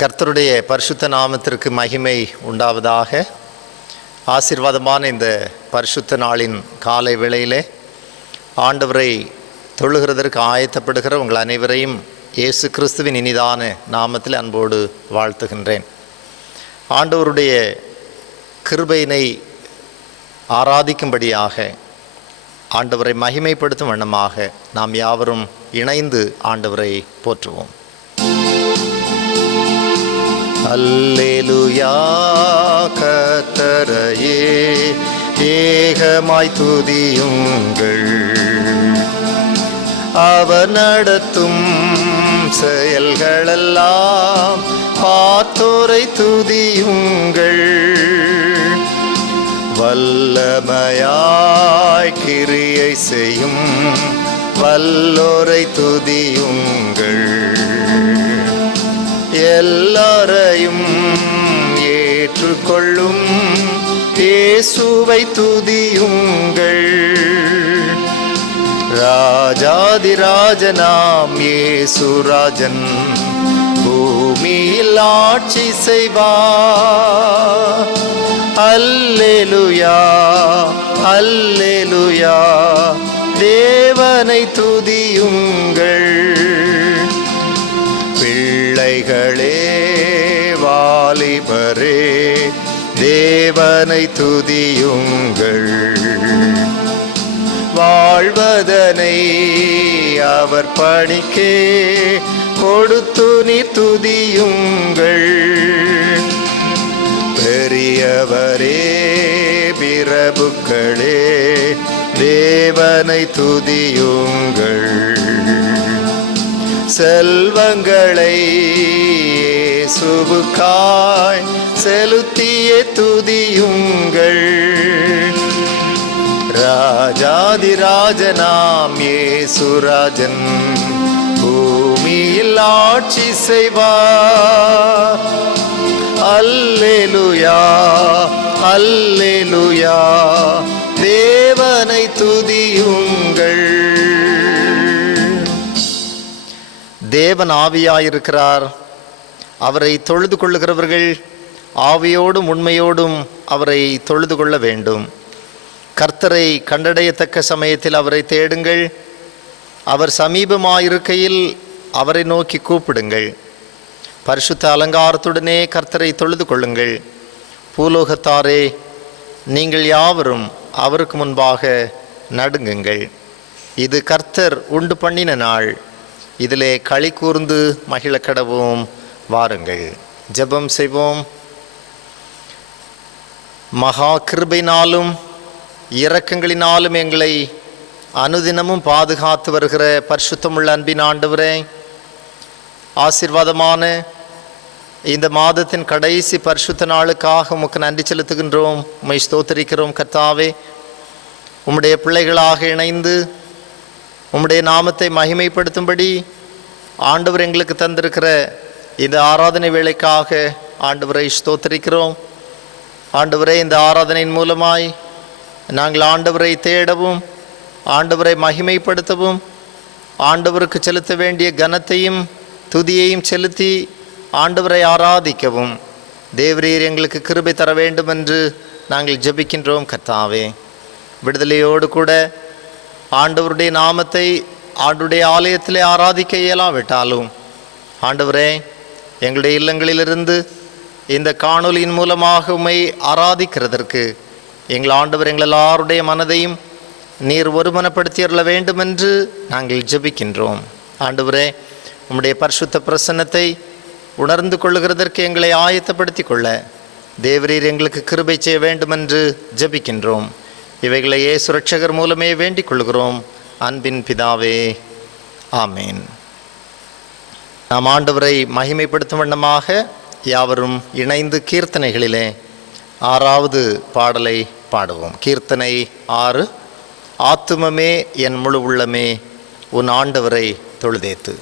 கர்த்தருடைய பரிசுத்த நாமத்திற்கு மகிமை உண்டாவதாக. ஆசீர்வாதமான இந்த பரிசுத்த நாளின் காலை வேளையிலே ஆண்டவரை தொழுகிறதற்கு ஆயத்தப்படுகிற உங்கள் அனைவரையும் இயேசு கிறிஸ்துவின் இனிதான நாமத்தில் அன்போடு வாழ்த்துகின்றேன். ஆண்டவருடைய கிருபையினை ஆராதிக்கும்படியாக, ஆண்டவரை மகிமைப்படுத்தும் வண்ணமாக நாம் யாவரும் இணைந்து ஆண்டவரை போற்றுவோம். அல்லேலூயா, கர்த்தரையே ஏகமாய் துதியுங்கள். அவர் நடத்தும் செயல்களெல்லாம் பார்த்தோரை துதியுங்கள். வல்லமையாய் கிரியை செய்யும் வல்லோரை துதியுங்கள். எல்லாரையும் ஏற்றுக்கொள்ளும் இயேசுவை துதியுங்கள். ராஜாதிராஜனாம் இயேசுராஜன் பூமியில் ஆட்சி செய்வார். அல்லேலூயா, அல்லேலூயா, தேவனை துதியுங்கள். பிள்ளைகளே, வாலிபரே, தேவனை துதியுங்கள். வாழ்வதனை அவர் பணிக்கே கொடுத்து நீர் துதியுங்கள். பெரியவரே, பிரபுக்களே, தேவனை துதியுங்கள். செல்வங்களை இயேசுவுக்காய் செலுத்திய துதியுங்கள். ராஜாதிராஜனாம் இயேசுராஜன் பூமியில் ஆட்சி செய்வார். அல்லேலூயா, அல்லேலூயா, தேவனை துதியுங்கள். தேவன் ஆவியாயிருக்கிறார். அவரை தொழுது கொள்ளுகிறவர்கள் ஆவியோடும் உண்மையோடும் அவரை தொழுது கொள்ள வேண்டும். கர்த்தரை கண்டடையத்தக்க சமயத்தில் அவரை தேடுங்கள். அவர் சமீபமாயிருக்கையில் அவரை நோக்கி கூப்பிடுங்கள். பரிசுத்த அலங்காரத்துடனே கர்த்தரை தொழுது கொள்ளுங்கள். பூலோகத்தாரே, நீங்கள் யாவரும் அவருக்கு முன்பாக நடுங்குங்கள். இது கர்த்தர் உண்டு பண்ணின நாள், இதிலே களி கூர்ந்து மகிழ கடவோம். வாருங்கள், ஜெபம் செய்வோம். மகா கிருபையினாலும் இரக்கங்களினாலும் எங்களை அனுதினமும் பாதுகாத்து வருகிற பரிசுத்தமுள்ள அன்பின் ஆண்டவரே, ஆசீர்வாதமான இந்த மாதத்தின் கடைசி பரிசுத்த நாளுக்காக உமக்கு நன்றி செலுத்துகின்றோம். உம்மை ஸ்தோத்திரிக்கிறோம். கர்த்தாவே, உம்முடைய பிள்ளைகளாக இணைந்து உம்முடைய நாமத்தை மகிமைப்படுத்தும்படி ஆண்டவர் எங்களுக்கு தந்திருக்கிற இந்த ஆராதனை வேளைக்காக ஆண்டவரை ஸ்தோத்திரிக்கிறோம். ஆண்டவரே, இந்த ஆராதனையின் மூலமாய் நாங்கள் ஆண்டவரை தேடவும், ஆண்டவரை மகிமைப்படுத்தவும், ஆண்டவருக்கு செலுத்த வேண்டிய கனத்தையும் துதியையும் செலுத்தி ஆண்டவரை ஆராதிக்கவும் தேவரீர் எங்களுக்கு கிருபை தர வேண்டும் என்று நாங்கள் ஜெபிக்கின்றோம். கர்த்தாவே, விடுதலையோடு கூட ஆண்டவருடைய நாமத்தை ஆண்டுடைய ஆலயத்திலே ஆராதிக்க இயலாவிட்டாலும் ஆண்டவரே, எங்களுடைய இல்லங்களிலிருந்து இந்த காணொலியின் மூலமாக உம்மை ஆராதிக்கிறதற்கு எங்கள் ஆண்டவர் எங்கள் எல்லாருடைய மனதையும் நீர் ஒருமனப்படுத்தியருள வேண்டும் என்று நாங்கள் ஜெபிக்கின்றோம். ஆண்டவரே, உம்முடைய பரிசுத்த பிரசன்னத்தை உணர்ந்து கொள்ளுகிறதற்கு எங்களை ஆயத்தப்படுத்தி கொள்ள தேவரீர் எங்களுக்கு கிருபை செய்ய வேண்டும் என்று ஜெபிக்கின்றோம். இவைகளை இயேசு இரட்சகர் மூலமே வேண்டிக் கொள்கிறோம். அன்பின் பிதாவே, ஆமேன். நாம் ஆண்டவரை மகிமைப்படுத்தும் வண்ணமாக யாவரும் இணைந்து கீர்த்தனைகளிலே 6வது பாடலை பாடுவோம். கீர்த்தனை 6. ஆத்துமமே என் முழு உள்ளமே உன் ஆண்டவரை தொழுதேத்து.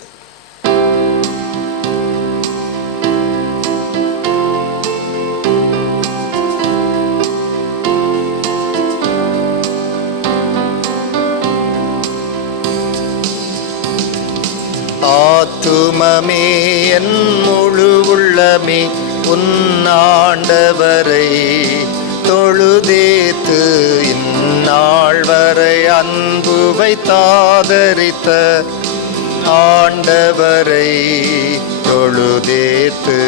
ஆத்துமமே ஆத்துமமே என் முழு உள்ளமே உன்னாண்டவரை தொழுதேத்து இந்நாள் வரை அன்பு வைத்தாதரித்த ஆண்டவரை தொழுதேத்து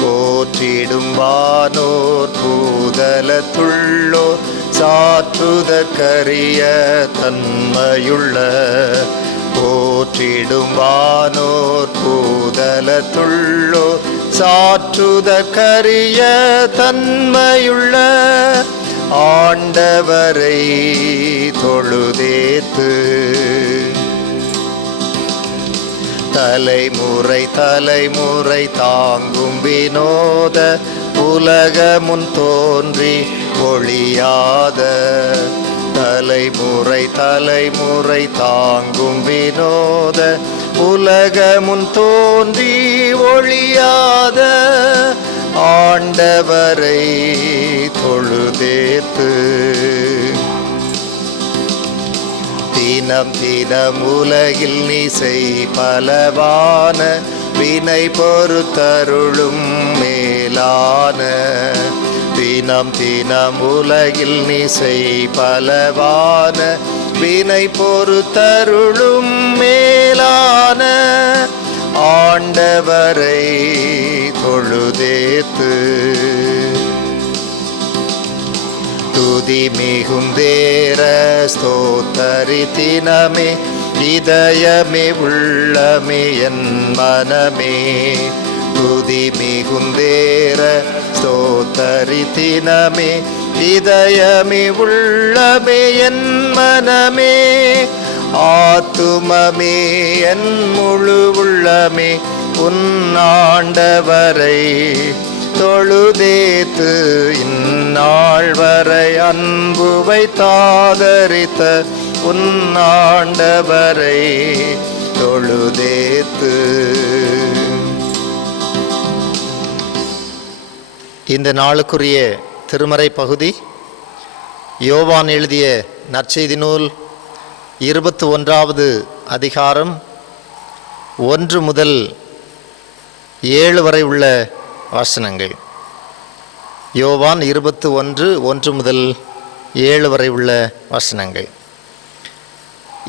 போற்றிடும் வானோர் பூதலத்துள்ளோர் சாற்றுதற்கரிய தன்மையுள்ள போற்றிடும் வானோர் பூதலத்துள்ளோர் சாற்றுதற்கரிய தன்மையுள்ள ஆண்டவரை தொழுதேத்து தலைமுறை தலைமுறை தாங்கும் வினோத உலகமுன் தோன்றி ஒழியாத தலைமுறை தலைமுறை தாங்கும் வினோத உலகமுன் தோன்றி ஒழியாத ஆண்டவரை தொழுதேத்து தினம் தினம் உலகில் நீசை பலவான வினை பொறுத்தருளும் மேலான தினம் தினம் உலகில் நீசை பலவான வினை பொறுத்தருளும் மேலான ஆண்டவரை தொழுதேத்து துதி மிகுந்தேர ஸ்தோத்தரித்தினமே இதயமே உள்ளமே என் மனமே துதி மிகுந்தேர ஸ்தோத்தரித்தினமே இதயமே உள்ளமே என் மனமே ஆத்துமமே என் முழு உள்ளமே உன்னாண்டவரை தொழுதேத்து இந்நாள் வரை அன்பு வைத்தாதரித்த உன்னாண்டவரை தொழுதேத்து. இந்த நாளுக்குரிய திருமறை பகுதி யோவான் எழுதிய நற்செய்தி நூல் 21வது அதிகாரம் 1 முதல் 7 வரை உள்ள வசனங்கள். யோவான் 21:1 முதல் 7 வரை உள்ள வசனங்கள்.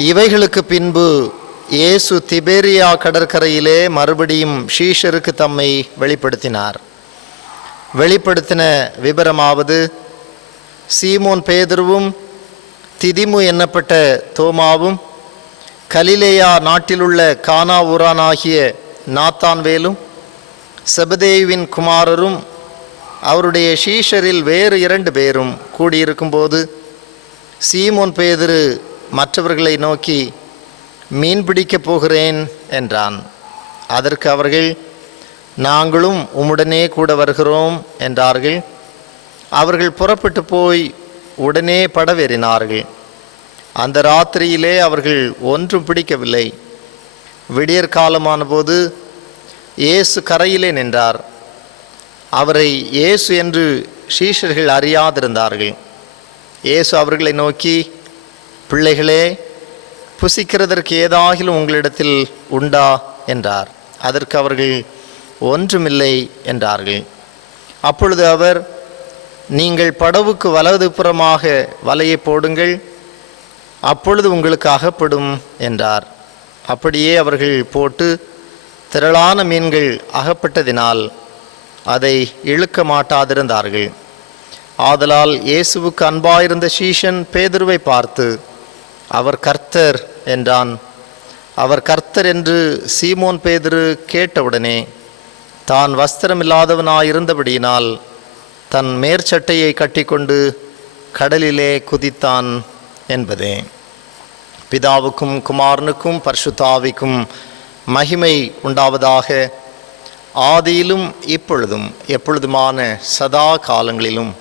இவைகளுக்கு பின்பு இயேசு திபேரியா கடற்கரையிலே மறுபடியும் சீஷருக்கு தம்மை வெளிப்படுத்தினார். வெளிப்படுத்தின விபரமாவது, சீமோன் பேதுருவும் திதிமு என்னப்பட்ட தோமாவும் கலிலேயா நாட்டிலுள்ள கானா ஊரானாகிய நாத்தான்வேலும் செபதேயுவின் குமாரரும் அவருடைய சீஷரில் வேறு 2 பேரும் கூடியிருக்கும்போது சீமோன் பேதுரு மற்றவர்களை நோக்கி, மீன் பிடிக்கப் போகிறேன் என்றான். அதற்கு அவர்கள், நாங்களும் உம்முடனே கூட வருகிறோம் என்றார்கள். அவர்கள் புறப்பட்டு போய் உடனே படவேறினார்கள். அந்த ராத்திரியிலே அவர்கள் ஒன்றும் பிடிக்கவில்லை. விடியற் காலமான போது இயேசு கரையிலே நின்றார். அவரை இயேசு என்று சீஷர்கள் அறியாதிருந்தார்கள். இயேசு அவர்களை நோக்கி, பிள்ளைகளே, புசிக்கிறதற்கு ஏதாகிலும் உங்களிடத்தில் உண்டா என்றார். அதற்கு அவர்கள், ஒன்றுமில்லை என்றார்கள். அப்பொழுது அவர், நீங்கள் படவுக்கு வலது புறமாக வலையை போடுங்கள், அப்பொழுது உங்களுக்கு அகப்படும் என்றார். அப்படியே அவர்கள் போட்டு திரளான மீன்கள் அகப்பட்டதினால் அதை இழுக்க மாட்டாதிருந்தார்கள். ஆதலால் இயேசுவுக்கு அன்பாயிருந்த சீஷன் பேதுருவை பார்த்து, அவர் கர்த்தர் என்றான். அவர் கர்த்தர் என்று சீமோன் பேதுரு கேட்டவுடனே தான் வஸ்திரமில்லாதவனாயிருந்தபடியினால் தன் மேற்சட்டையை கட்டிக்கொண்டு கடலிலே குதித்தான் என்பதே. பிதாவுக்கும் குமாரனுக்கும் பரிசுத்தாவிக்கும் மகிமை உண்டாவதாக. ஆதியிலும் இப்பொழுதும் எப்பொழுதுமான சதா காலங்களிலும்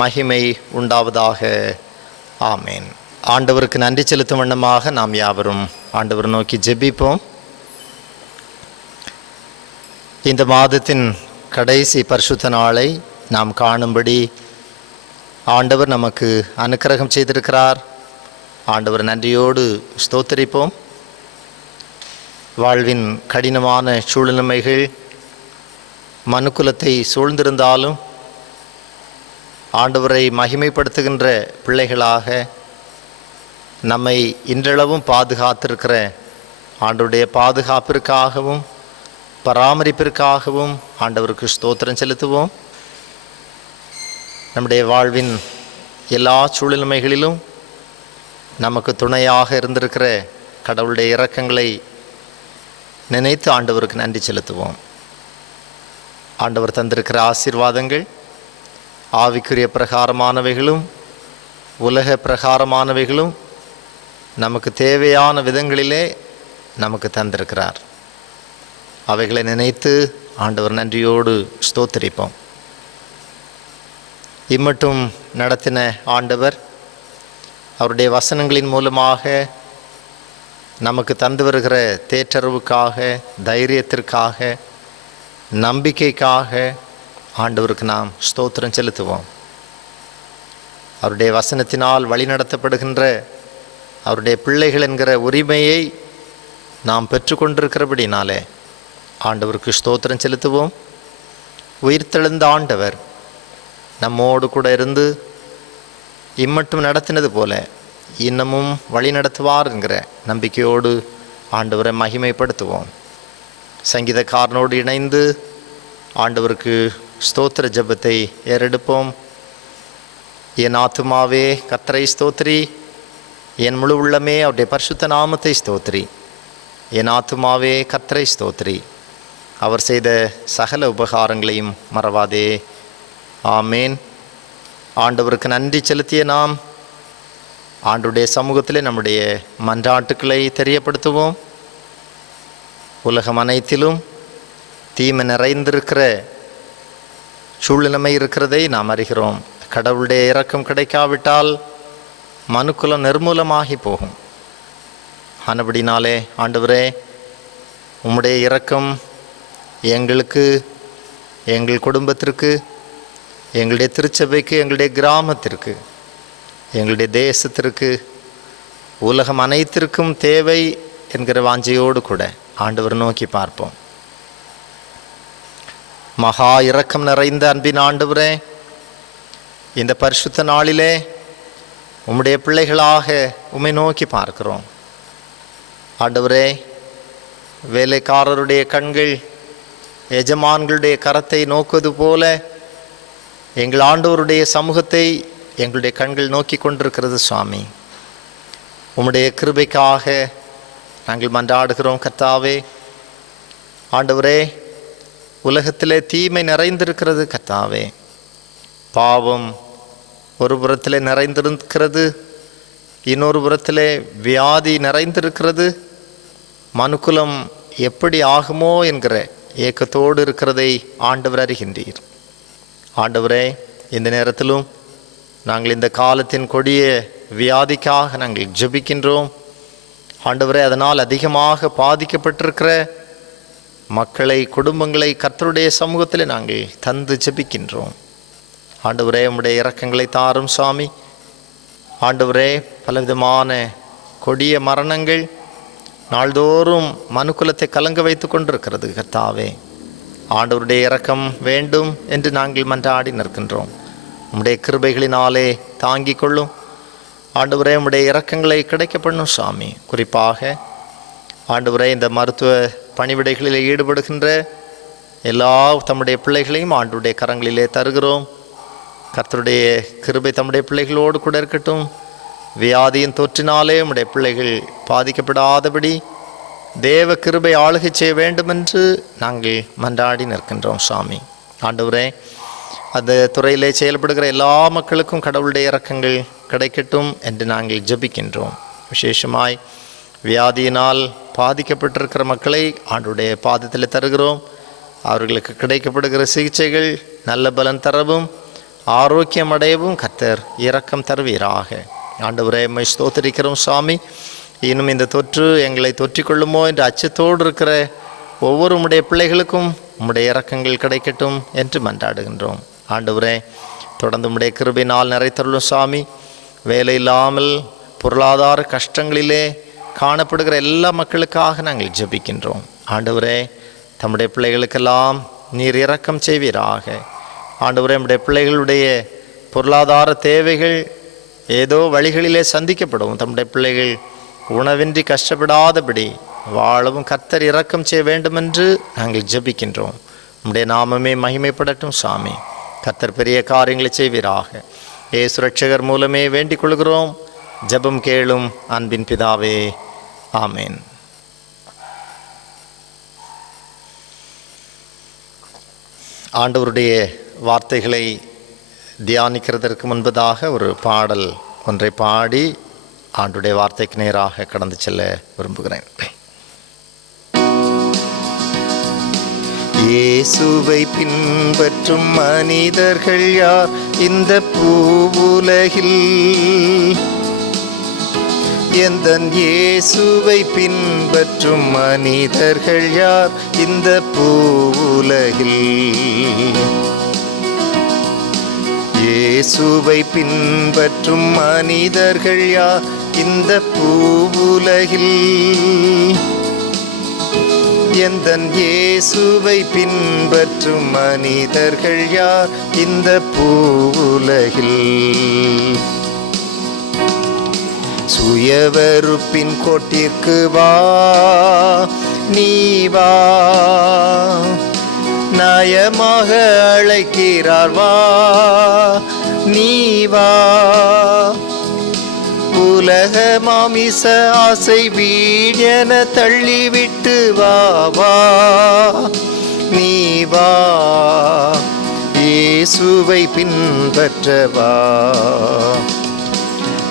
மகிமை உண்டாவதாக. ஆமேன். ஆண்டவருக்கு நன்றி செலுத்தும் வண்ணமாக நாம் யாவரும் ஆண்டவர் நோக்கி ஜெபிப்போம். இந்த மாதத்தின் கடைசி பரிசுத்த நாளை நாம் காணும்படி ஆண்டவர் நமக்கு அனுக்கிரகம் செய்திருக்கிறார். ஆண்டவர் நன்றியோடு ஸ்தோத்தரிப்போம். வாழ்வின் கடினமான சூழ்நிலைமைகள் மனுக்குலத்தை சூழ்ந்திருந்தாலும் ஆண்டவரை மகிமைப்படுத்துகின்ற பிள்ளைகளாக நம்மை இன்றளவும் பாதுகாத்திருக்கிற ஆண்டவருடைய பாதுகாப்பிற்காகவும் பராமரிப்பிற்காகவும் ஆண்டவருக்கு ஸ்தோத்திரம் செலுத்துவோம். நம்முடைய வாழ்வின் எல்லா சூழ்நிலைமைகளிலும் நமக்கு துணையாக இருந்திருக்கிற கடவுளுடைய இரக்கங்களை நினைத்து ஆண்டவருக்கு நன்றி செலுத்துவோம். ஆண்டவர் தந்திருக்கிற ஆசீர்வாதங்கள் ஆவிக்குரிய பிரகாரமானவைகளும் உலக பிரகாரமானவைகளும் நமக்கு தேவையான விதங்களிலே நமக்கு தந்திருக்கிறார். அவைகளை நினைத்து ஆண்டவர் நன்றியோடு ஸ்தோத்திரிப்போம். இம்மட்டும் நடத்தின ஆண்டவர் அவருடைய வசனங்களின் மூலமாக நமக்கு தந்து வருகிற தேற்றறிவுக்காக, தைரியத்திற்காக, நம்பிக்கைக்காக ஆண்டவருக்கு நாம் ஸ்தோத்திரம் செலுத்துவோம். அவருடைய வசனத்தினால் வழிநடத்தப்படுகின்ற அவருடைய பிள்ளைகள் என்கிற உரிமையை நாம் பெற்றுக்கொண்டிருக்கிறபடினாலே ஆண்டவருக்கு ஸ்தோத்திரம் செலுத்துவோம். உயிர்த்தெழுந்த ஆண்டவர் நம்மோடு கூட இருந்து இம்மட்டும் நடத்தினது போல இன்னமும் வழி நடத்துவார் என்கிற நம்பிக்கையோடு ஆண்டவரை மகிமைப்படுத்துவோம். சங்கீதக்காரனோடு இணைந்து ஆண்டவருக்கு ஸ்தோத்திர ஜெபத்தை ஏறெடுப்போம். என் ஆத்துமாவே கர்த்தரை ஸ்தோத்திரி, என் முழு உள்ளமே அவருடைய பரிசுத்த நாமத்தை ஸ்தோத்திரி. என் ஆத்துமாவே கர்த்தரை ஸ்தோத்திரி, அவர் செய்த சகல உபகாரங்களையும் மறவாதே. ஆமேன். ஆண்டவருக்கு நன்றி செலுத்திய நாம் ஆண்டவருடைய சமூகத்திலே நம்முடைய மன்றாட்டுக்களை தெரியப்படுத்துவோம். உலகம் அனைத்திலும் தீமை நிறைந்திருக்கிற சூழ்நிலைமை இருக்கிறதை நாம் அறிகிறோம். கடவுளுடைய இரக்கம் கிடைக்காவிட்டால் மனுக்குலம் நிர்மூலமாகி போகும். ஆனபடினாலே ஆண்டவரே, உம்முடைய இரக்கம் எங்களுக்கு, எங்கள் குடும்பத்திற்கு, எங்களுடைய திருச்சபைக்கு, எங்களுடைய கிராமத்திற்கு, எங்களுடைய தேசத்திற்கு, உலகம் அனைத்திற்கும் தேவை என்கிற வாஞ்சையோடு கூட ஆண்டவர் நோக்கி பார்ப்போம். மகா இரக்கம் நிறைந்த அன்பின் ஆண்டவரே, இந்த பரிசுத்த நாளிலே உம்முடைய பிள்ளைகளாக உம்மை நோக்கி பார்க்கிறோம். ஆண்டவரே, வேலைக்காரருடைய கண்கள் எஜமான்களுடைய கரத்தை நோக்குவது போல எங்கள் ஆண்டவருடைய சமூகத்தை எங்களுடைய கண்கள் நோக்கி கொண்டிருக்கிறது. சுவாமி, உம்முடைய கிருபைக்காக நாங்கள் மன்றாடுகிறோம். கர்த்தாவே, ஆண்டவரே, உலகத்திலே தீமை நிறைந்திருக்கிறது. கர்த்தாவே, பாவம் ஒரு புறத்திலே நிறைந்திருக்கிறது, இன்னொரு புறத்திலே வியாதி நிறைந்திருக்கிறது. மனுக்குலம் எப்படி ஆகுமோ என்கிற ஏக்கத்தோடு இருக்கிறதை ஆண்டவர் அறிகின்றீர். ஆண்டவரே, இந்த நேரத்திலும் நாங்கள் இந்த காலத்தின் கொடிய வியாதிக்காக நாங்கள் ஜெபிக்கின்றோம். ஆண்டவரே, அதனால் அதிகமாக பாதிக்கப்பட்டிருக்கிற மக்களை, குடும்பங்களை கர்த்தருடைய சமூகத்தில் நாங்கள் தந்து ஜெபிக்கின்றோம். ஆண்டவரே, உம்முடைய இரக்கங்களை தாரும் சுவாமி. ஆண்டவரே, பலவிதமான கொடிய மரணங்கள் நாள்தோறும் மனுக்குலத்தை கலங்க வைத்து கொண்டிருக்கிறது. கர்த்தாவே, ஆண்டவருடைய இரக்கம் வேண்டும் என்று நாங்கள் மன்றாடி நிற்கின்றோம். உம்முடைய கிருபைகளினாலே தாங்கிக் கொள்ளும். ஆண்டவரே, உம்முடைய இரக்கங்களை கிடைக்க பண்ணும் சுவாமி. குறிப்பாக ஆண்டவரே, இந்த மருத்துவ பணிவிடைகளில் ஈடுபடுகின்ற எல்லா தம்முடைய பிள்ளைகளையும் ஆண்டவருடைய கரங்களிலே தருகிறோம். கர்த்தருடைய கிருபை தம்முடைய பிள்ளைகளோடு கூட இருக்கட்டும். வியாதியின் தொற்றினாலே உம்முடைய பிள்ளைகள் பாதிக்கப்படாதபடி தேவ கிருபை ஆளுகை செய்ய வேண்டும் என்று நாங்கள் மன்றாடி நிற்கின்றோம் சுவாமி. ஆண்டவரே, அந்த துறையிலே செயல்படுகிற எல்லா மக்களுக்கும் கடவுளுடைய இரக்கங்கள் கிடைக்கட்டும் என்று நாங்கள் ஜெபிக்கின்றோம். விசேஷமாய் வியாதியினால் பாதிக்கப்பட்டிருக்கிற மக்களை ஆண்டவருடைய பாதத்தில் தருகிறோம். அவர்களுக்கு கிடைக்கப்படுகிற சிகிச்சைகள் நல்ல பலன் தரவும் ஆரோக்கியம் அடையவும் கர்த்தர் இரக்கம் தருவீராக. ஆண்டவரே, உம்மை ஸ்தோத்திரிக்கிறோம் சுவாமி. இன்னும் இந்த தொற்று எங்களை தொற்றிக்கொள்ளுமோ என்ற அச்சத்தோடு இருக்கிற ஒவ்வொரு உம்முடைய பிள்ளைகளுக்கும் உம்முடைய இரக்கங்கள் கிடைக்கட்டும் என்று மன்றாடுகின்றோம். ஆண்டவரே, தொடர்ந்து உம்முடைய கிருபையினால் நிறைத்தருளும் சுவாமி. வேலை இல்லாமல் பொருளாதார கஷ்டங்களிலே காணப்படுகிற எல்லா மக்களுக்காக நாங்கள் ஜெபிக்கின்றோம். ஆண்டவரே, தம்முடைய பிள்ளைகளுக்கெல்லாம் நீர் இரக்கம் செய்வீராக. ஆண்டவரே, நம்முடைய பிள்ளைகளுடைய பொருளாதார தேவைகள் ஏதோ வழிகளிலே சந்திக்கப்படும். தம்முடைய பிள்ளைகள் உணவின்றி கஷ்டப்படாதபடி வாழவும் கர்த்தர் இரக்கம் செய்ய வேண்டும் என்று நாங்கள் ஜெபிக்கின்றோம். நம்முடைய நாமமே மகிமைப்படட்டும் சாமி. கர்த்தர் பெரிய காரியங்களை செய்வீராக. இயேசு ரட்சகர் மூலமே வேண்டிக் கொள்கிறோம். ஜெபம் கேளும் அன்பின் பிதாவே, ஆமேன். ஆண்டவருடைய வார்த்தைகளை தியானிக்கிறதற்கு முன்பதாக ஒரு பாடல் ஒன்றை பாடி ஆண்டவருடைய வார்த்தைக்கு நேராக கடந்து செல்ல விரும்புகிறேன். இயேசுவை பின்பற்றும் மனிதர்கள் யார் இந்த பூவுலகில்? எந்தன் இயேசுவை பின்பற்றும் மனிதர்கள் யார் இந்த பூவுலகில்? இயேசுவை பின்பற்றும் மனிதர்கள் யார் இந்த பூவுலகில்? எந்தன் இயேசுவை பின்பற்றும் மனிதர்கள் யார் இந்த பூவுலகில்? சுயவருப்பின் கோட்டிற்கு வா, நீ வா, நயமாக அழைக்கிறார், வா நீ வா. உலக மாமிச ஆசை வீணென தள்ளிவிட்டு வா, வா நீ வா, இயேசுவை பின்பற்றவா.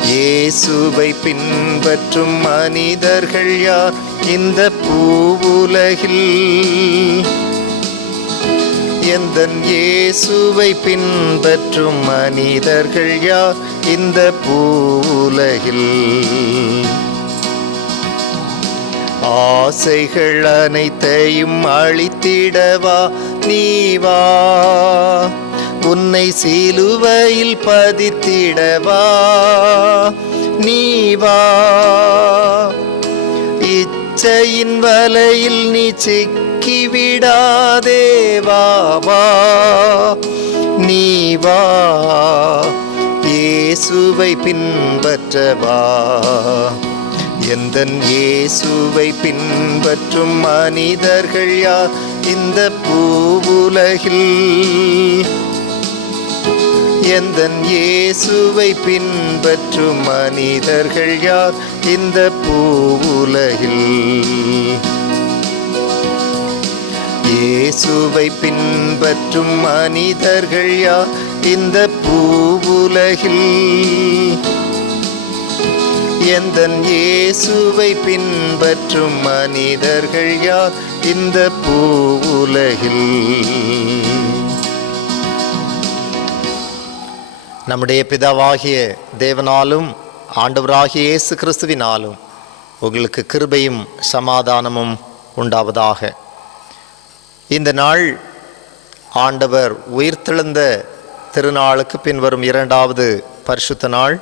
இயேசுவை பின்பற்றும் மனிதர்கள் யார் இந்த பூவுலகில்? எந்தன் இயேசுவை பின்பற்றும் மனிதர்கள் யார் இந்த பூவுலகில்? ஆசைகள் அனைத்தையும் அழித்திடவா, நீ வா, உன்னை சிலுவையில் பதித்திடவா, நீ வா. இச்சையின் வலையில் நீ சிக்கிவிடாதே, வா வா நீ வா, இயேசுவை பின்பற்றவா. எந்தன் இயேசுவை பின்பற்றும் மனிதர்கள் யார் இந்த பூவுலகில்? எந்தன் இயேசுவை பின்பற்றும் மனிதர்கள் யார் இந்த பூவுலகில்? இயேசுவை பின்பற்றும் மனிதர்கள் யார் இந்த பூவுலகில்? எந்தன் இயேசுவை பின்பற்றும் மனிதர்கள் யார் இந்த பூவுலகில்? நம்முடைய பிதாவாகிய தேவனாலும் ஆண்டவராகிய இயேசு கிறிஸ்துவினாலும் உங்களுக்கு கிருபையும் சமாதானமும் உண்டாவதாக. இந்த நாள் ஆண்டவர் உயிர்த்தெழுந்த திருநாளுக்கு பின்வரும் இரண்டாவது பரிசுத்த நாள்.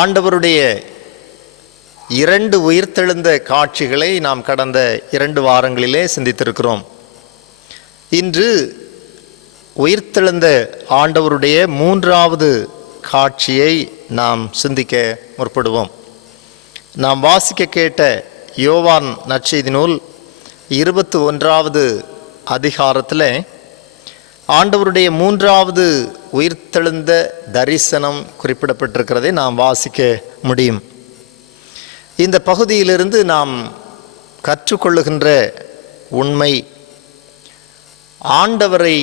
ஆண்டவருடைய இரண்டு உயிர்த்தெழுந்த காட்சிகளை நாம் கடந்த 2 வாரங்களிலே சிந்தித்திருக்கிறோம். இன்று உயிர்த்தெழுந்த ஆண்டவருடைய 3வது காட்சியை நாம் சிந்திக்க முற்படுவோம். நாம் வாசிக்க கேட்ட யோவான் நற்செய்தி நூல் 21வது அதிகாரத்தில் ஆண்டவருடைய 3வது உயிர்த்தெழுந்த தரிசனம் குறிப்பிடப்பட்டிருக்கிறதை நாம் வாசிக்க முடியும். இந்த பகுதியிலிருந்து நாம் கற்றுக்கொள்ளுகின்ற உண்மை, ஆண்டவரை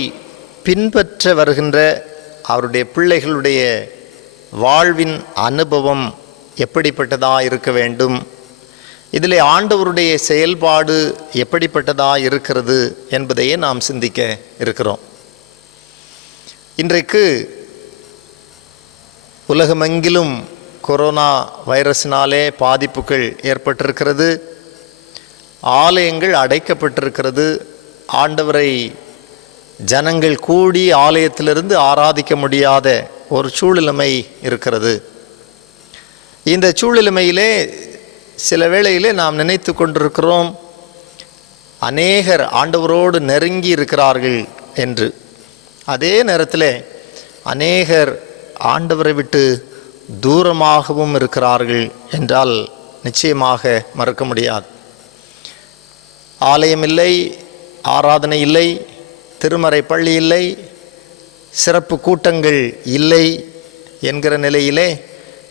பின்பற்ற வருகின்ற அவருடைய பிள்ளைகளுடைய வாழ்வின் அனுபவம் எப்படிப்பட்டதாக இருக்க வேண்டும், இதில் ஆண்டவருடைய செயல்பாடு எப்படிப்பட்டதாக இருக்கிறது என்பதையே நாம் சிந்திக்க இருக்கிறோம். இன்றைக்கு உலகமெங்கிலும் கொரோனா வைரஸினாலே பாதிப்புகள் ஏற்பட்டிருக்கிறது. ஆலயங்கள் அடைக்கப்பட்டிருக்கிறது. ஆண்டவரை ஜனங்கள் கூடி ஆலயத்திலிருந்து ஆராதிக்க முடியாத ஒரு சூழ்நிலைமை இருக்கிறது. இந்த சூழ்நிலைமையிலே சில வேளையிலே நாம் நினைத்து கொண்டிருக்கிறோம் அநேகர் ஆண்டவரோடு நெருங்கி இருக்கிறார்கள் என்று. அதே நேரத்தில் அநேகர் ஆண்டவரை விட்டு தூரமாகவும் இருக்கிறார்கள் என்றால் நிச்சயமாக மறுக்க முடியாது. ஆலயம் இல்லை, ஆராதனை இல்லை, திருமறை பள்ளி இல்லை, சிறப்பு கூட்டங்கள் இல்லை என்கிற நிலையிலே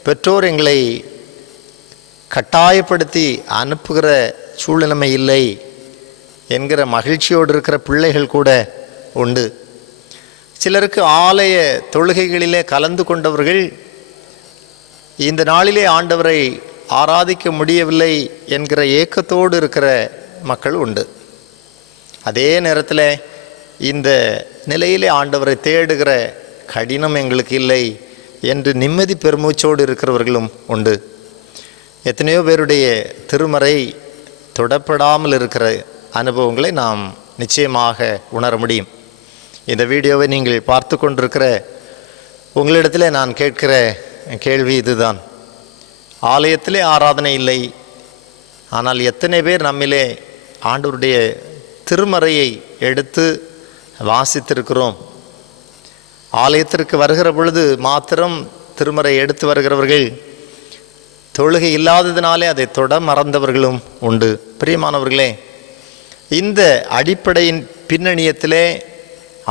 பெற்றோர் எங்களை கட்டாயப்படுத்தி அனுப்புகிற சூழ்நிலைமை இல்லை என்கிற மகிழ்ச்சியோடு இருக்கிற பிள்ளைகள் கூட உண்டு. சிலருக்கு ஆலய தொழுகைகளிலே கலந்து கொண்டவர்கள் இந்த நாளிலே ஆண்டவரை ஆராதிக்க முடியவில்லை என்கிற ஏக்கத்தோடு இருக்கிற மக்கள் உண்டு. அதே நேரத்தில் இந்த நிலையிலே ஆண்டவரை தேடுகிற கடினம் எங்களுக்கு இல்லை என்று நிம்மதி பெருமூச்சோடு இருக்கிறவர்களும் உண்டு. எத்தனையோ பேருடைய திருமறை தொடப்படாமல் இருக்கிற அனுபவங்களை நாம் நிச்சயமாக உணர முடியும். இந்த வீடியோவை நீங்கள் பார்த்து கொண்டிருக்கிற உங்களிடத்தில் நான் கேட்கிற கேள்வி இதுதான். ஆலயத்திலே ஆராதனை இல்லை, ஆனால் எத்தனை பேர் நம்மிலே ஆண்டவருடைய திருமறையை எடுத்து வாசித்திருக்கிறோம்? ஆலயத்திற்கு வருகிற பொழுது மாத்திரம் திருமறை எடுத்து வருகிறவர்கள், தொழுகை இல்லாததினாலே அதை தொட மறந்தவர்களும் உண்டு. பிரியமானவர்களே, இந்த அடிப்படையின் பின்னணியத்திலே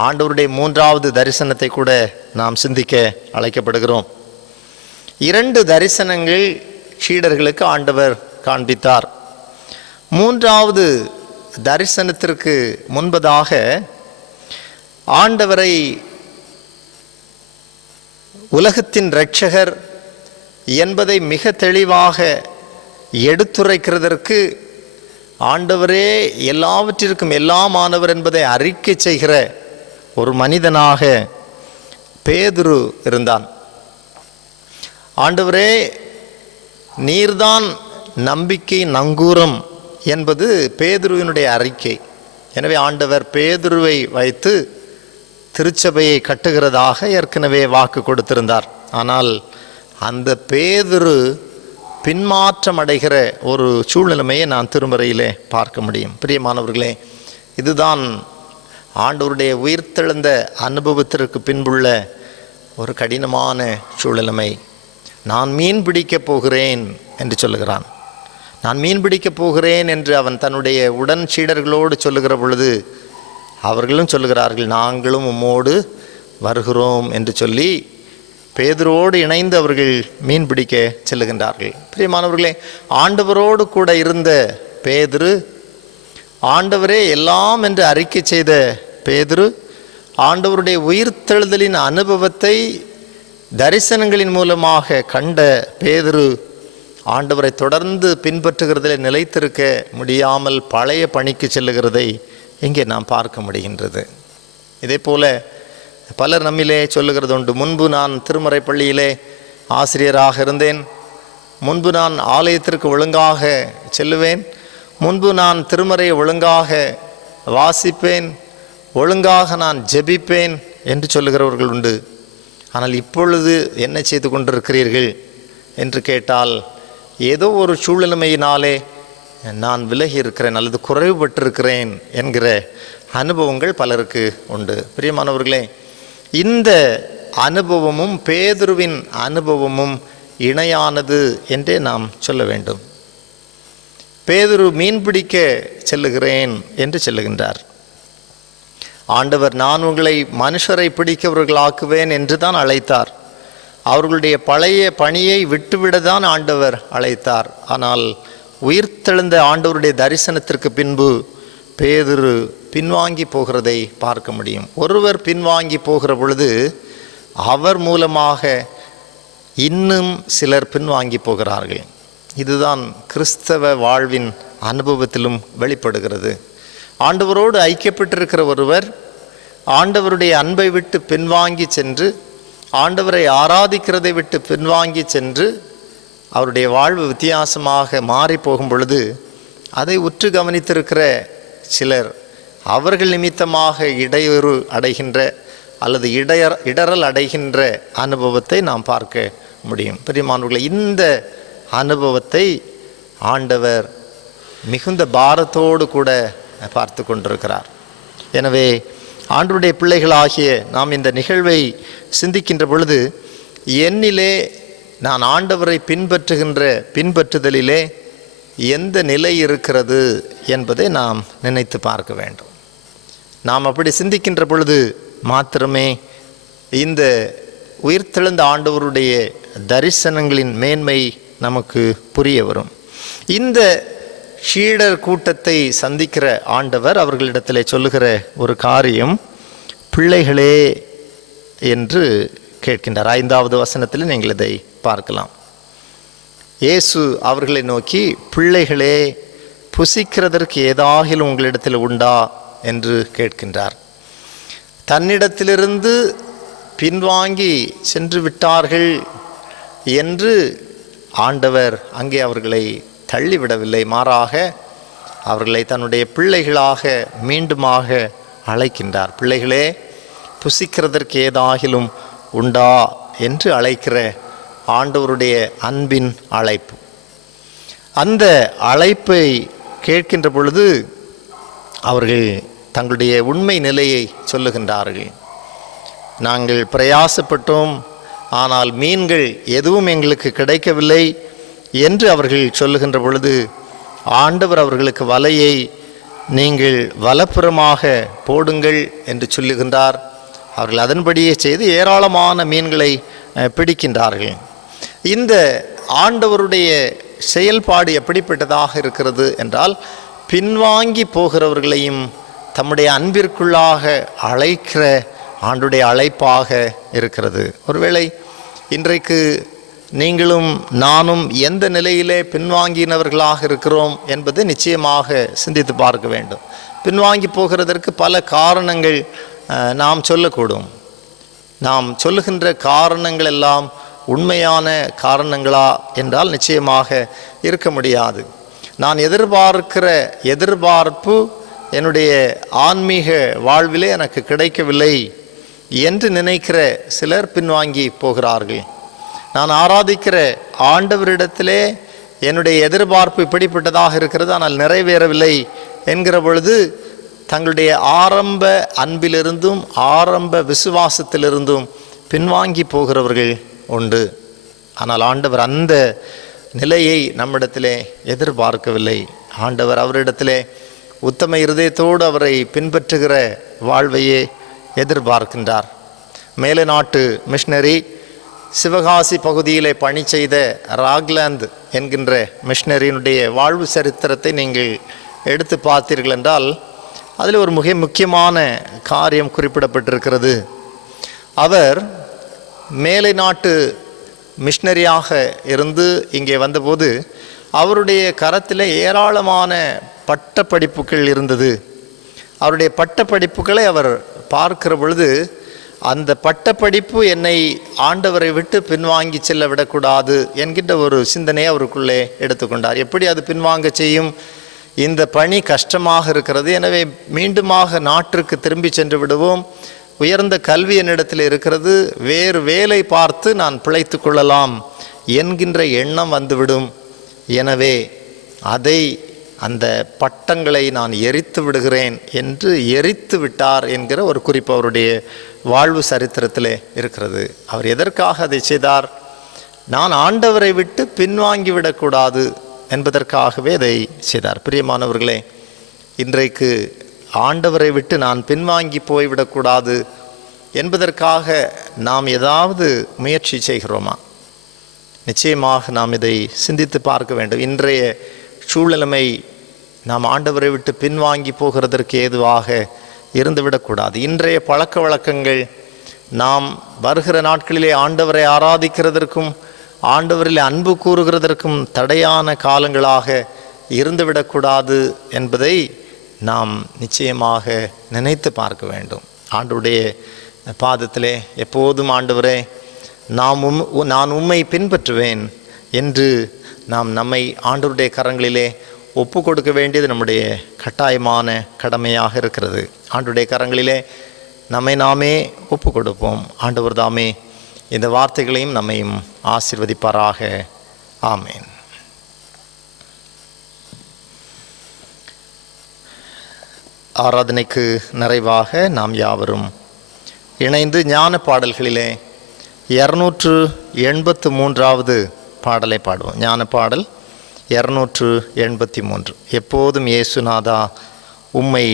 ஆண்டவருடைய மூன்றாவது தரிசனத்தை கூட நாம் சிந்திக்க அழைக்கப்படுகிறோம். 2 தரிசனங்கள் சீடர்களுக்கு ஆண்டவர் காண்பித்தார். மூன்றாவது தரிசனத்திற்கு முன்பதாக ஆண்டவரை உலகத்தின் இரட்சகர் என்பதை மிக தெளிவாக எடுத்துரைக்கிறதற்கு ஆண்டவரே எல்லாவற்றிற்கும் எல்லாமானவர் என்பதை அறிக்கை செய்கிற ஒரு மனிதனாக பேதுரு இருந்தான். ஆண்டவரே, நீர்தான் நம்பிக்கை நங்கூரம் என்பது பேதுருவினுடைய அறிக்கை. எனவே ஆண்டவர் பேதுருவை வைத்து திருச்சபையை கட்டுகிறதாக ஏற்கனவே வாக்கு கொடுத்திருந்தார். ஆனால் அந்த பேதுரு பின்மாற்றம் அடைகிற ஒரு சூழ்நிலைமையை நான் திருமறையிலே பார்க்க முடியும். பிரியமானவர்களே, இதுதான் ஆண்டவருடைய உயிர்த்தெழுந்த அனுபவத்திற்கு பின்புள்ள ஒரு கடினமான சூழ்நிலைமை. நான் மீன் பிடிக்கப் போகிறேன் என்று சொல்லுகிறான். நான் மீன் பிடிக்கப் போகிறேன் என்று அவன் தன்னுடைய உடன் சீடர்களோடு சொல்லுகிற பொழுது அவர்களும் சொல்லுகிறார்கள், நாங்களும் உம்மோடு வருகிறோம் என்று சொல்லி பேதுருவோடு இணைந்து அவர்கள் மீன் பிடிக்க செல்லுகின்றார்கள். பிரியமானவர்களே, ஆண்டவரோடு கூட இருந்த பேதுரு, ஆண்டவரே எல்லாம் என்று அறிக்கை செய்த பேதுரு, ஆண்டவருடைய உயிர்த்தெழுதலின் அனுபவத்தை தரிசனங்களின் மூலமாக கண்ட பேதுரு ஆண்டவரை தொடர்ந்து பின்பற்றுகிறதில் நிலைத்திருக்க முடியாமல் பழைய பணிக்கு செல்லுகிறதை இங்கே நாம் பார்க்க முடிகின்றது. இதே போல பலர் நம்மிலே சொல்லுகிறது உண்டு, முன்பு நான் திருமறை பள்ளியிலே ஆசிரியராக இருந்தேன், முன்பு நான் ஆலயத்திற்கு ஒழுங்காக செல்லுவேன், முன்பு நான் திருமறையை ஒழுங்காக வாசிப்பேன், ஒழுங்காக நான் ஜெபிப்பேன் என்று சொல்லுகிறவர்கள் உண்டு. ஆனால் இப்பொழுது என்ன செய்து கொண்டிருக்கிறீர்கள் என்று கேட்டால், ஏதோ ஒரு சூழ்நிலைமையினாலே நான் விலகி இருக்கிறேன் அல்லது குறைவுபட்டிருக்கிறேன் என்கிற அனுபவங்கள் பலருக்கு உண்டு. பிரியமானவர்களே, இந்த அனுபவமும் பேதுருவின் அனுபவமும் இணையானது என்றே நாம் சொல்ல வேண்டும். பேதுரு மீன் பிடிக்க செல்லுகிறேன் என்று செல்லுகின்றார். ஆண்டவர் நான் உங்களை மனுஷரை பிடிக்கவர்களாக்குவேன் என்று தான் அழைத்தார். அவர்களுடைய பழைய பணியை விட்டுவிட தான் ஆண்டவர் அழைத்தார். ஆனால் உயிர்த்தெழுந்த ஆண்டவருடைய தரிசனத்திற்கு பின்பு பேதுரு பின்வாங்கி போகிறதை பார்க்க முடியும். ஒருவர் பின்வாங்கி போகிற பொழுது அவர் மூலமாக இன்னும் சிலர் பின்வாங்கி போகிறார்கள். இதுதான் கிறிஸ்தவ வாழ்வின் அனுபவத்திலும் வெளிப்படுகிறது. ஆண்டவரோடு ஐக்கியப்பட்டிருக்கிற ஒருவர் ஆண்டவருடைய அன்பை விட்டு பின்வாங்கி சென்று, ஆண்டவரை ஆராதிக்கிறதை விட்டு பின்வாங்கி சென்று அவருடைய வாழ்வு வித்தியாசமாக மாறி போகும் பொழுது அதை உற்று கவனித்திருக்கிற சிலர் அவர்கள் நிமித்தமாக இடையூறு அடைகின்ற அல்லது இடரல் அடைகின்ற அனுபவத்தை நாம் பார்க்க முடியும். பிரியமானவர்களே, இந்த அனுபவத்தை ஆண்டவர் மிகுந்த பாரத்தோடு கூட பார்த்து கொண்டிருக்கிறார். எனவே ஆண்டவருடைய பிள்ளைகளாகிய நாம் இந்த நிகழ்வை சிந்திக்கின்ற பொழுது, என்னிலே நான் ஆண்டவரை பின்பற்றுதலிலே எந்த நிலை இருக்கிறது என்பதை நாம் நினைத்து பார்க்க வேண்டும். நாம் அப்படி சிந்திக்கின்ற பொழுது மாத்திரமே இந்த உயிர்த்தெழுந்த ஆண்டவருடைய தரிசனங்களின் மேன்மை நமக்கு புரிய வரும். இந்த சீடர் கூட்டத்தை சந்திக்கிற ஆண்டவர் அவர்களிடத்தில் சொல்லுகிற ஒரு காரியம், பிள்ளைகளே என்று கேட்கின்றார். 5வது வசனத்தில் நீங்கள் இதை பார்க்கலாம். இயேசு அவர்களை நோக்கி, பிள்ளைகளே, புசிக்கிறதற்கு ஏதாகிலும் உங்களிடத்தில் உண்டா என்று கேட்கின்றார். தன்னிடத்திலிருந்து பின்வாங்கி சென்று விட்டார்கள் என்று ஆண்டவர் அங்கே அவர்களை தள்ளிவிடவில்லை. மாறாக அவர்களை தன்னுடைய பிள்ளைகளாக மீண்டுமாக அழைக்கின்றார். பிள்ளைகளே, புசிக்கிறதற்கு ஏதாகிலும் உண்டா என்று அழைக்கிற ஆண்டவருடைய அன்பின் அழைப்பு. அந்த அழைப்பை கேட்கின்ற பொழுது அவர்கள் தங்களுடைய உண்மை நிலையை சொல்லுகின்றார்கள். நாங்கள் பிரயாசப்பட்டோம், ஆனால் மீன்கள் எதுவும் எங்களுக்கு கிடைக்கவில்லை என்று அவர்கள் சொல்லுகின்ற பொழுது ஆண்டவர் அவர்களுக்கு வலையை நீங்கள் வலப்புறமாக போடுங்கள் என்று சொல்லுகின்றார். அவர்கள் அதன்படியே செய்து ஏராளமான மீன்களை பிடிக்கின்றார்கள். இந்த ஆண்டவருடைய செயல்பாடு எப்படிப்பட்டதாக இருக்கிறது என்றால், பின்வாங்கி போகிறவர்களையும் தம்முடைய அன்பிற்குள்ளாக அழைக்கிற ஆண்டுடைய அழைப்பாக இருக்கிறது. ஒருவேளை இன்றைக்கு நீங்களும் நானும் எந்த நிலையிலே பின்வாங்கினவர்களாக இருக்கிறோம் என்பது நிச்சயமாக சிந்தித்து பார்க்க வேண்டும். பின்வாங்கி போகிறதற்கு பல காரணங்கள் நாம் சொல்லக்கூடும். நாம் சொல்லுகின்ற காரணங்கள் எல்லாம் உண்மையான காரணங்களா என்றால் நிச்சயமாக இருக்க முடியாது. நான் எதிர்பார்க்கிற எதிர்பார்ப்பு என்னுடைய ஆன்மீக வாழ்விலே எனக்கு கிடைக்கவில்லை என்று நினைக்கிற சிலர் பின்வாங்கி போகிறார்கள். நான் ஆராதிக்கிற ஆண்டவரிடத்திலே என்னுடைய எதிர்பார்ப்பு இப்படிப்பட்டதாக இருக்கிறது, ஆனால் நிறைவேறவில்லை என்கிற பொழுது தங்களுடைய ஆரம்ப அன்பிலிருந்தும் ஆரம்ப விசுவாசத்திலிருந்தும் பின்வாங்கி போகிறவர்கள் உண்டு. ஆனால் ஆண்டவர் அந்த நிலையை நம்மிடத்திலே எதிர்பார்க்கவில்லை. ஆண்டவர் அவரிடத்திலே உத்தம இருதயத்தோடு அவரை பின்பற்றுகிற வாழ்வையே எதிர்பார்க்கின்றார். மேலை நாட்டு மிஷனரி, சிவகாசி பகுதியிலே பணி செய்த ராக்லாந்து என்கின்ற மிஷனரியினுடைய வாழ்வு சரித்திரத்தை நீங்கள் எடுத்து பார்த்தீர்கள் என்றால் அதில் ஒரு மிக முக்கியமான காரியம் குறிப்பிடப்பட்டிருக்கிறது. அவர் மேலை நாட்டு மிஷனரியாக இருந்து இங்கே வந்தபோது அவருடைய கரத்தில் ஏராளமான பட்ட படிப்புகள் இருந்தது. அவருடைய பட்ட படிப்புகளை அவர் பார்க்கிற பொழுது அந்த பட்டப்படிப்பு என்னை ஆண்டவரை விட்டு பின்வாங்கி செல்ல விடக்கூடாது என்கின்ற ஒரு சிந்தனையை அவருக்குள்ளே எடுத்துக்கொண்டார். எப்படி அது பின்வாங்க செய்யும்? இந்த பணி கஷ்டமாக இருக்கிறது, எனவே மீண்டுமாக நாட்டிற்கு திரும்பி சென்று விடுவோம், உயர்ந்த கல்வி என்னிடத்தில் இருக்கிறது, வேறு வேலை பார்த்து நான் பிழைத்து கொள்ளலாம் என்கின்ற எண்ணம் வந்துவிடும். எனவே அந்த பட்டங்களை நான் எரித்து விடுகிறேன் என்று எரித்து விட்டார் என்கிற ஒரு குறிப்பு அவருடைய வாழ்வு சரித்திரத்திலே இருக்கிறது. அவர் எதற்காக அதை செய்தார்? நான் ஆண்டவரை விட்டு பின்வாங்கி விடக்கூடாது என்பதற்காகவே அதை செய்தார். பிரியமானவர்களே, இன்றைக்கு ஆண்டவரை விட்டு நான் பின்வாங்கி போய்விடக்கூடாது என்பதற்காக நாம் ஏதாவது முயற்சி செய்கிறோமா? நிச்சயமாக நாம் இதை சிந்தித்து பார்க்க வேண்டும். இன்றைய சூழ்நிலைமை நாம் ஆண்டவரை விட்டு பின்வாங்கி போகிறதற்கு ஏதுவாக இருந்துவிடக்கூடாது. இன்றைய பழக்க வழக்கங்கள் நாம் வருகிற நாட்களிலே ஆண்டவரை ஆராதிக்கிறதற்கும் ஆண்டவரில் அன்பு கூறுகிறதற்கும் தடையான காலங்களாக இருந்துவிடக்கூடாது என்பதை நாம் நிச்சயமாக நினைத்து பார்க்க வேண்டும். ஆண்டவருடைய பாதத்திலே எப்போதும் ஆண்டவரே நான் உம்மை பின்பற்றுவேன் என்று நாம் நம்மை ஆண்டவருடைய கரங்களிலே ஒப்பு கொடுக்க வேண்டியது நம்முடைய கட்டாயமான கடமையாக இருக்கிறது. ஆண்டவருடைய கரங்களிலே நம்மை நாமே ஒப்பு கொடுப்போம். ஆண்டவர் தாமே இந்த வார்த்தைகளையும் நம்மையும் ஆசீர்வதிப்பாராக. ஆமேன். ஆராதனைக்கு நிறைவாக நாம் யாவரும் இணைந்து ஞான பாடல்களிலே 283வது பாடலை பாடுவோம். ஞான பாடல் 283. எப்போதும் இயேசுநாதா உம்மை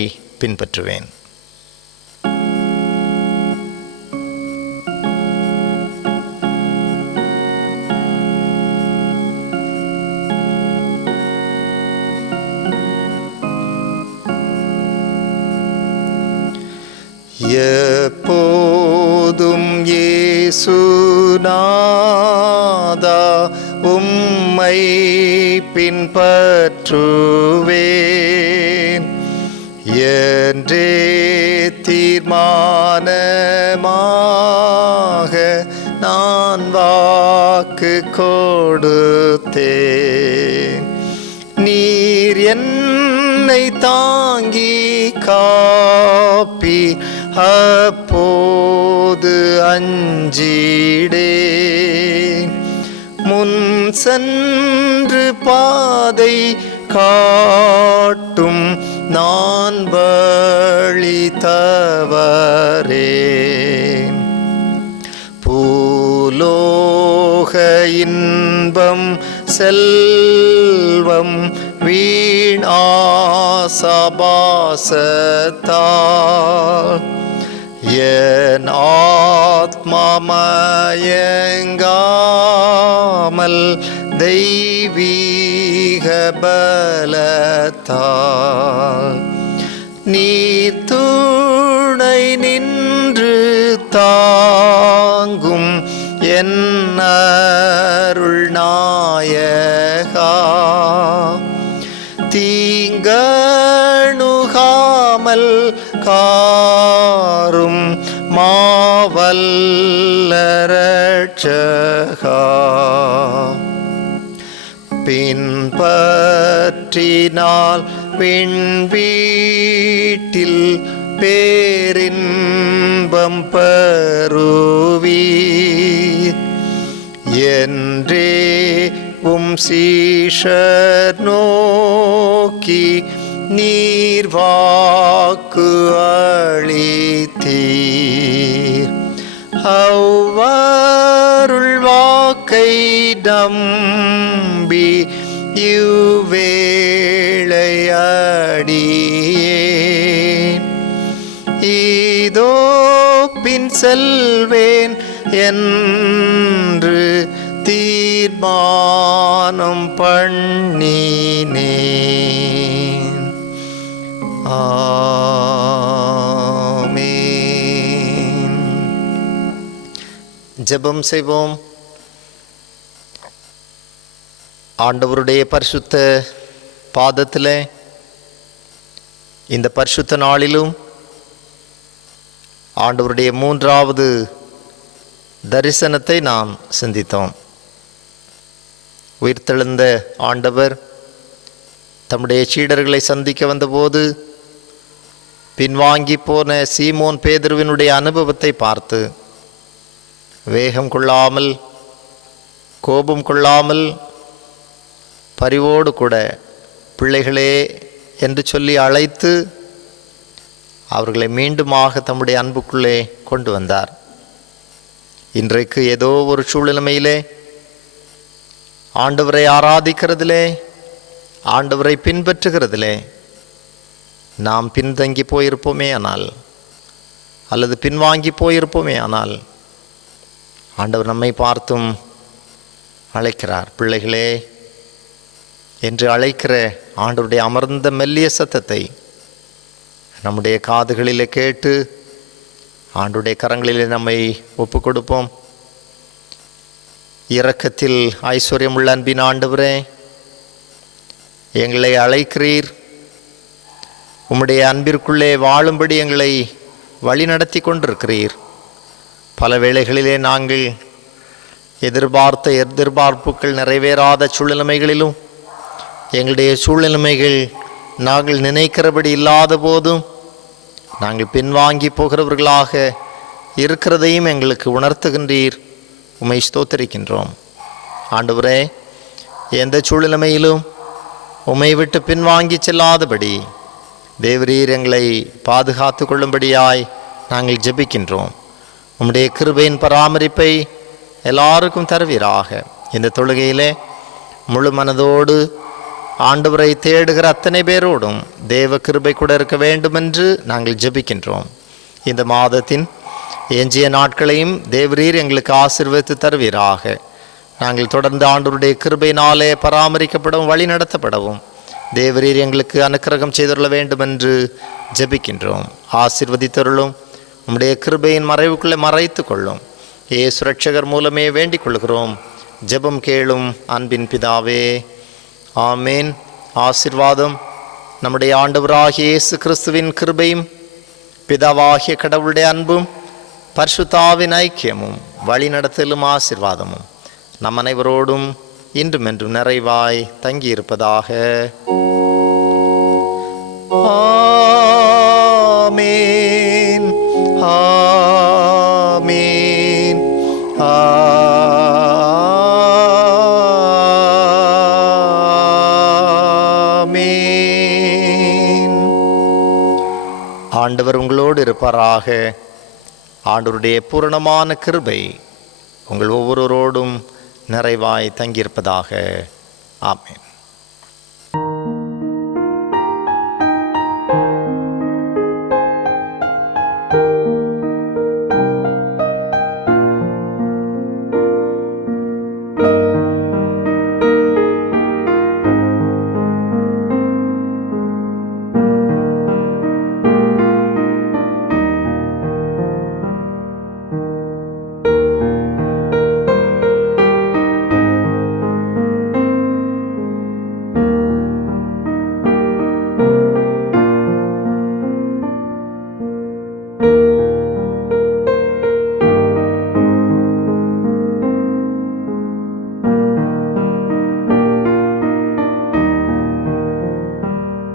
பின்பற்றுவேன். எப்போதும் இயேசுநாதா உம்மை பின்பற்றுவேன் என்றே தீர்மானமாக நான் வாக்கு கொடுத்தேன். நீர் என்னை தாங்கி காப்பி அப்போது அஞ்சிடேன். முன் சென்று பாதை காட்டும் நான் வழி தவறேன். பூலோக இன்பம் செல்வம் வீணாசபாசத்தால் என் ஆத்மா மயங்காமல் தெய்வீக பலத்தால் நீர் துணை நின்று தாங்கும் என் அருள் நாயகா. தீங்கணுகாமல் காரும் மாவல்ல ரட்சகா. பின்பற்றினால் விண்வீட்டில் பேரின்பம் பெறுவீர் என்றே சீஷர் நோக்கி நீர் வாக்கு அளித்தீர். அவ்வருள் வாக்கை நம்பி இவ்வேளையடியேன் இதோ பின் செல்வேன் என்று தீர்மானம் பண்ணினேன். ஆமென். ஜெபம் செய்வோம். ஆண்டவருடைய பரிசுத்த பாதத்திலே இந்த பரிசுத்த நாளிலும் ஆண்டவருடைய 3வது தரிசனத்தை நாம் சிந்தித்தோம். உயிர்த்தெழுந்த ஆண்டவர் தம்முடைய சீடர்களை சந்திக்க வந்தபோது பின்வாங்கி போன சீமோன் பேதுருவினுடைய அனுபவத்தை பார்த்து வேகம் கொள்ளாமல் கோபம் கொள்ளாமல் பரிவோடு கூட பிள்ளைகளே என்று சொல்லி அழைத்து அவர்களை மீண்டுமாக தம்முடைய அன்புக்குள்ளே கொண்டு வந்தார். இன்றைக்கு ஏதோ ஒரு சூழ்நிலையிலே ஆண்டவரை ஆராதிக்கிறதிலே ஆண்டவரை பின்பற்றுகிறதிலே நாம் பின்தங்கி போயிருப்போமே ஆனால் அல்லது பின்வாங்கி போயிருப்போமே ஆனால் ஆண்டவர் நம்மை பார்த்தும் அழைக்கிறார். பிள்ளைகளே என்று அழைக்கிற ஆண்டவருடைய அமர்ந்த மெல்லிய சத்தத்தை நம்முடைய காதுகளிலே கேட்டு ஆண்டவருடைய கரங்களிலே நம்மை ஒப்பு கொடுப்போம். இரக்கத்தில் ஐஸ்வர்யமுள்ள அன்பின் ஆண்டவரே, எங்களை அழைக்கிறீர். உம்முடைய அன்பிற்குள்ளே வாழும்படி எங்களை வழி நடத்தி கொண்டிருக்கிறீர். பல வேளைகளிலே நாங்கள் எதிர்பார்த்த எதிர்பார்ப்புகள் நிறைவேறாத சூழ்நிலைகளிலும் எங்களுடைய சூழ்நிலைகள் நாங்கள் நினைக்கிறபடி இல்லாத போதும் நாங்கள் பின்வாங்கி போகிறவர்களாக இருக்கிறதையும் எங்களுக்கு உணர்த்துகின்றீர். உம்மை ஸ்தோத்திரிக்கின்றோம். ஆண்டவரே, எந்த சூழ்நிலையிலும் உம்மை விட்டு பின்வாங்கி செல்லாதபடி தேவரீர் எங்களை பாதுகாத்து கொள்ளும்படியாய் நாங்கள் ஜெபிக்கின்றோம். உம்முடைய கிருபையின் பராமரிப்பை எல்லாருக்கும் தருவீராக. இந்த தொழுகையிலே முழு மனதோடு ஆண்டவரை தேடுகிற அத்தனை பேரோடும் தேவ கிருபை கூட இருக்க வேண்டுமென்று நாங்கள் ஜெபிக்கின்றோம். இந்த மாதத்தின் எஞ்சிய நாட்களையும் தேவரீர் எங்களுக்கு ஆசீர்வதித்து தருவீராக. நாங்கள் தொடர்ந்து ஆண்டவருடைய கிருபையினாலே பராமரிக்கப்படவும் வழி நடத்தப்படவும் தேவரீர் எங்களுக்கு அனுக்கிரகம் செய்துள்ள வேண்டுமென்று ஜெபிக்கின்றோம். ஆசீர்வதித்தருளும். உம்முடைய கிருபையின் மறைவுக்குள்ளே மறைத்து கொள்ளும். இயேசு ரட்சகர் மூலமே வேண்டிக் கொள்கிறோம். ஜெபம் கேளும் அன்பின் பிதாவே, ஆமேன். ஆசீர்வாதம் நம்முடைய ஆண்டவராகிய இயேசு கிறிஸ்துவின் கிருபையும் பிதாவாகிய கடவுளுடைய அன்பும் பரிசுத்தாவின் ஐக்கியமும் வழிநடத்தலும் ஆசீர்வாதமும் நம் அனைவரோடும் இன்றும் என்றும் நிறைவாய் தங்கியிருப்பதாக. ஆமேன், ஆமேன், ஆமேன். ஆண்டவர் உங்களோடு இருப்பாராக. ஆண்டவருடைய பூரணமான கிருபை உங்கள் ஒவ்வொருவரோடும் நிறைவாய் தங்கியிருப்பதாக. ஆமேன்.